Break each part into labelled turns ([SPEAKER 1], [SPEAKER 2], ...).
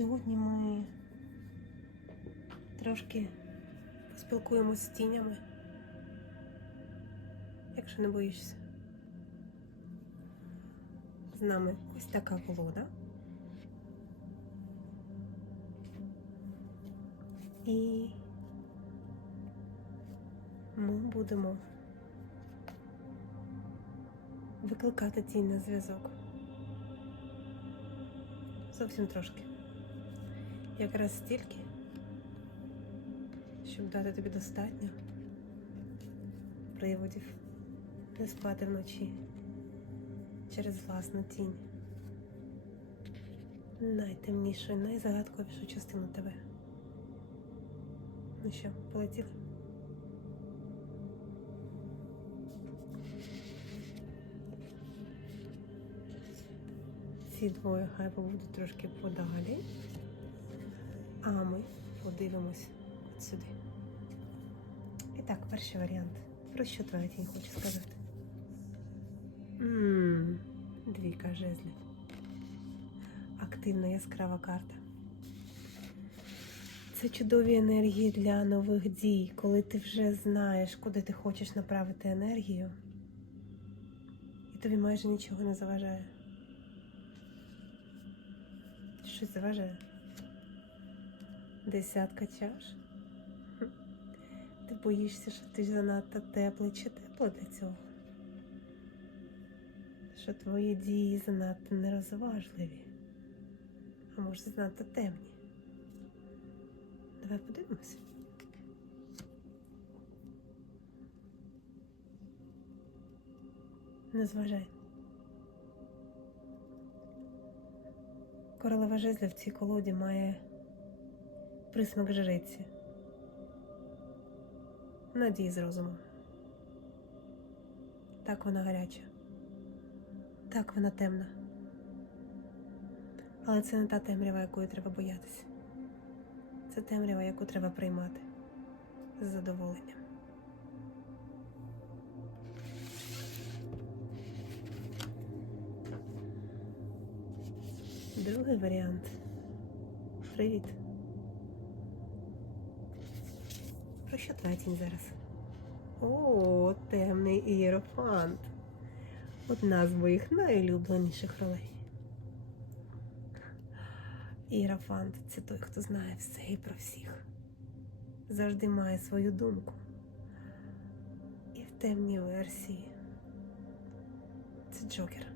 [SPEAKER 1] Сьогодні ми трошки поспілкуємося з тінями, якщо не боїшся. З нами ось така колода. І ми будемо викликати тінь на зв'язок. Зовсім трошки. Якраз стільки, щоб дати тобі достатньо приводів не спати вночі через власну тінь. Найтемнішу найзагадковішу частину тебе. Ну що, полетіли? Ці двоє хай побудуть трошки подалі, а ми подивимось от сюди. І так, перший варіант. Про що твоя тінь хоче сказати? Ммм, двійка жезлів. Активна яскрава карта. Це чудові енергії для нових дій, коли ти вже знаєш, куди ти хочеш направити енергію, і тобі майже нічого не заважає. Щось заважає. Десятка чаш. Ти боїшся, що ти занадто теплий чи тепло для цього. Що твої дії занадто нерозважливі, а може занадто темні. Давай подивимось. Не зважай. Королева жезля в цій колоді має присмак жриці. Надій з розуму. Так вона гаряча. Так вона темна. Але це не та темрява, якої треба боятися. Це темрява, яку треба приймати з задоволенням. Другий варіант. Привіт. Про що твоя тінь зараз? О, темний ієрофант. Одна з моїх найулюбленіших ролей. Іерофант це той, хто знає все і про всіх. Завжди має свою думку. І в темній версії це Джокер.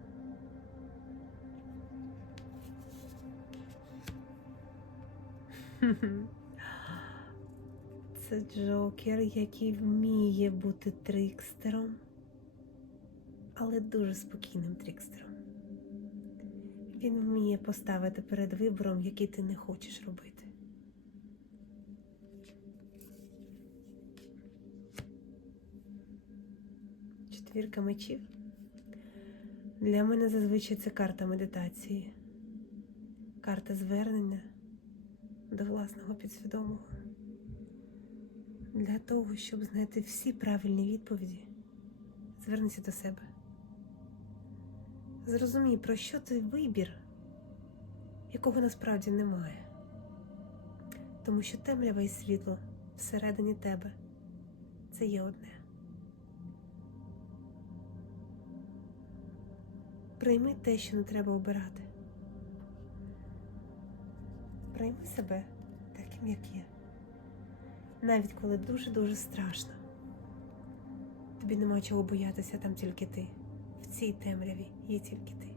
[SPEAKER 1] Це Джокер, який вміє бути трикстером, але дуже спокійним трикстером. Він вміє поставити перед вибором, який ти не хочеш робити. Четвірка мечів. Для мене зазвичай це карта медитації, карта звернення до власного підсвідомого. Для того, щоб знайти всі правильні відповіді, звернися до себе. Зрозумій, про що той вибір, якого насправді немає. Тому що темрява і світло всередині тебе це є одне. Прийми те, що не треба обирати. Прийми себе таким, як є. Навіть коли дуже-дуже страшно. Тобі нема чого боятися там тільки ти. В цій темряві є тільки ти.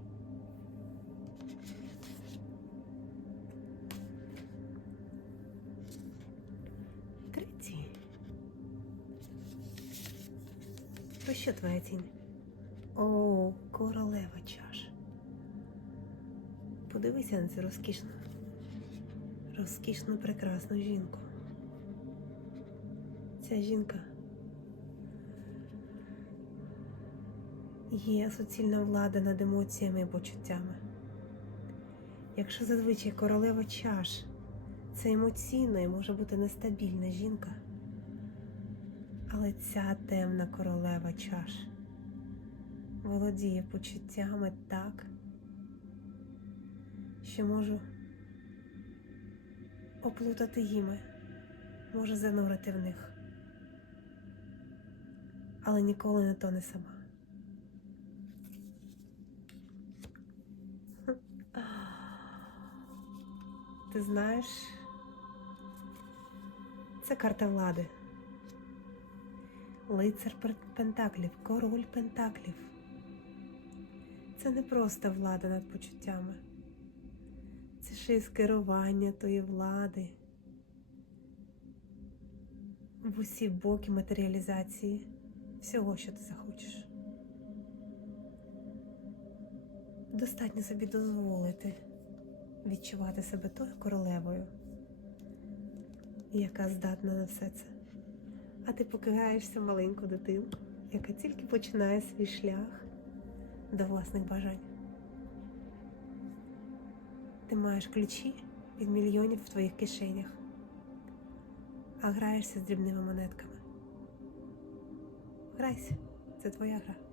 [SPEAKER 1] Третій. Про що твоя тінь? О, королева чаш. Подивися на цю розкішну, розкішну, прекрасну жінку. Ця жінка є суцільна влада над емоціями і почуттями. Якщо зазвичай королева чаш це емоційна і може бути нестабільна жінка, але ця темна королева чаш володіє почуттями так, що можу оплутати їми, може занурити в них, але ніколи не тоне сама. Ти знаєш, це карта влади. Лицар Пентаклів, король Пентаклів. Це не просто влада над почуттями. Це ще й скерування тої влади в усі боки матеріалізації всього, що ти захочеш. Достатньо собі дозволити відчувати себе тою королевою, яка здатна на все це. А ти покидаєшся маленьку дитину, яка тільки починає свій шлях до власних бажань. Ти маєш ключі від мільйонів в твоїх кишенях, а граєшся з дрібними монетками. Грайся, це твоя гра.